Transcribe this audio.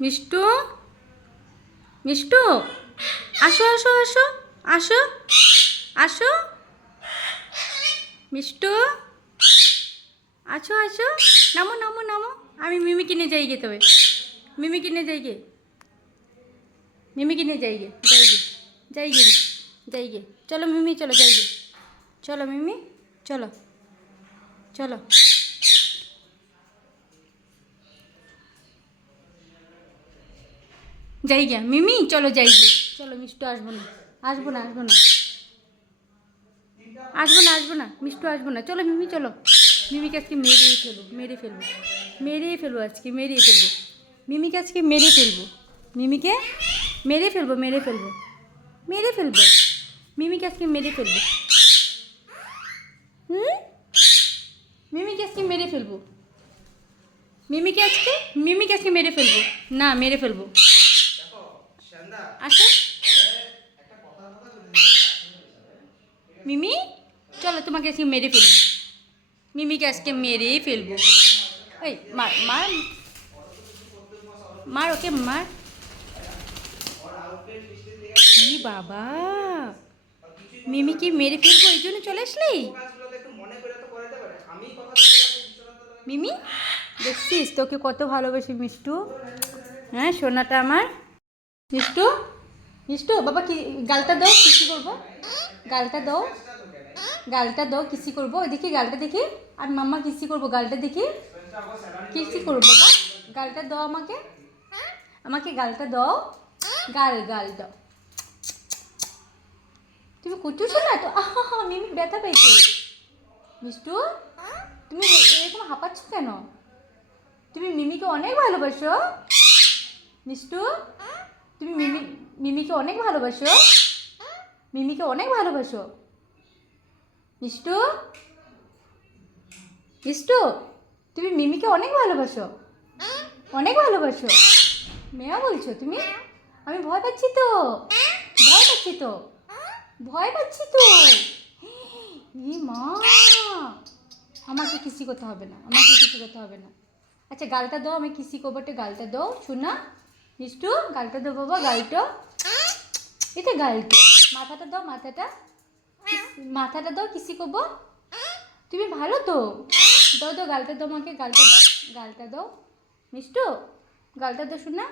মিষ্টু? মিষ্টু? আসো আসো আসো আসো আসো। মিষ্টু? আছো আছো নামো নামো নামো। আমি মিমি কিনে যাই গে তবে। মিমি কিনে যাই গে। মিমি কিনে যাই গে যাই গে যাই গে যাই গে। চলো মিমি, চলো, যাই গে। চলো মিমি, চলো চলো। যাই গে মিমি, চলো যাই গে চলো, মিষ্টু আসব না। আসব না আসব না। আসব না আসব না। মিষ্টু আসব না। চলো, মিমি, চলো। মিমিকে আজকে মেরেই ফেলব মেরে ফেলব। মেরেই ফেলব আজকে, মেরেই ফেলব। মিমিকে আজকে মেরে ফেলব। মিমিকে মেরে ফেলব মেরে ফেলব। মেরে ফেলব। মিমিকে আজকে মেরে ফেলব। হুম? মিমিকে আজকে মেরে ফেলব। মিমিকে আজকে মিমিকে আজকে মেরে ফেলব। না মেরে ফেলব। মিমি, চলো তোমাকে আজকে মেরে ফেলব মিমিকে আজকে মেরেই ফেলব। এই মার মার মার ওকে মার কি বাবা? মিমি কি মেরে ফেলব এই জন্য চলে আসলি? মিমি, দেখছিস তোকে কত ভালোবাসি মিষ্টু। হ্যাঁ সোনাটা আমার। মিষ্টু মিষ্টু বাবা কি, গালটা দাও কিসি করব? গালটা দাও গালটা দাও কিসি করব? দেখি গালটা দেখি, আর মাম্মা কিসি করব, গালটা দেখি। কিসি করব, বাবা? গালটা দাও আমাকে। আমাকে গালটা দাও। গাল গাল দাও। তুমি কুচুছো না তো? মিমি ব্যথা পেয়েছে। মিষ্টু তুমি এরকম হাঁপাচ্ছ কেন? তুমি মিমিকে অনেক ভালোবাসো। মিষ্টু তুমি মিমি, মিমিকে অনেক ভালোবাসো? মিমিকে অনেক ভালোবাসো। মিষ্টু? মিষ্টু, তুমি মিমিকে অনেক ভালোবাসো। অনেক ভালোবাসো। মেয়া বলছো তুমি? আমি ভয় পাচ্ছি তো। ভয় পাচ্ছি তো। ভয় পাচ্ছি তো। মা, আমাকে কিসি করতে হবে না, আমাকে কিসি করতে হবে না। আচ্ছা গালটা দাও, আমি কিসি করব, একটু গালটা দাও, শোনা মিষ্টু, গালটা দেবো বাবা গালটা? এটা গালটো। মাথাটা দাও, মাথাটা। মাথাটা দাও, কিসি করব তুমি ভালো তো? দাও দাও, গালটা দাও আমাকে, গালটা দাও গালটা দাও। মিষ্টু, গালটা দাও, শোনা।